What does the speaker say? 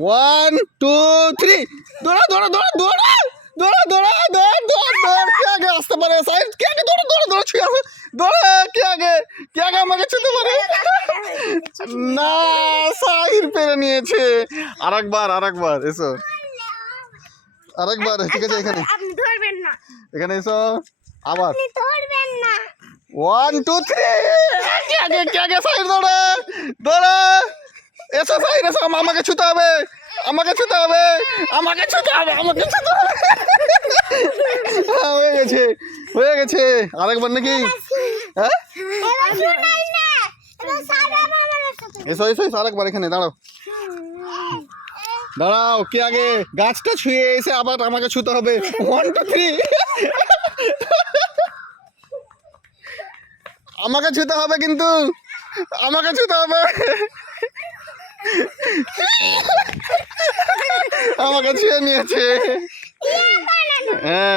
1 2 3 দৌড়া দৌড়া দৌড়া দৌড়া দৌড়া দৌড়া দৌড় দৌড় দৌড় কে আগে আসতে পারে সাইড কে আগে দৌড়া দৌড়া দৌড়া ছুঁয়ে আসে দৌড়া কে আগে আমাকে ছুঁতে পারে না সাইড পেরে নিয়েছে আরেকবার এসো আরেকবার ঠিক আছে এখানে আপনি ধরবেন না এখানে এসো আবার আপনি ধরবেন না 1 2 3 কে আগে সাইড দৌড়া দৌড়া এসো সাইড এসো আমাকে ছুতে হবে হয়ে গেছে আরেকবার নাকি হ্যাঁ এবার শুনাই না এবার সারা মামার সাথে এসো আরেকবার এখানে দাঁড়াও কে আগে গাছটা ছুঁয়ে এসে আবার আমাকে ছুতে হবে 1 2 3 আমাকে ছুতে হবে কিন্তু আমাকে ছুতে হবে আমাকে ছুঁয়ে নিয়েছে হ্যাঁ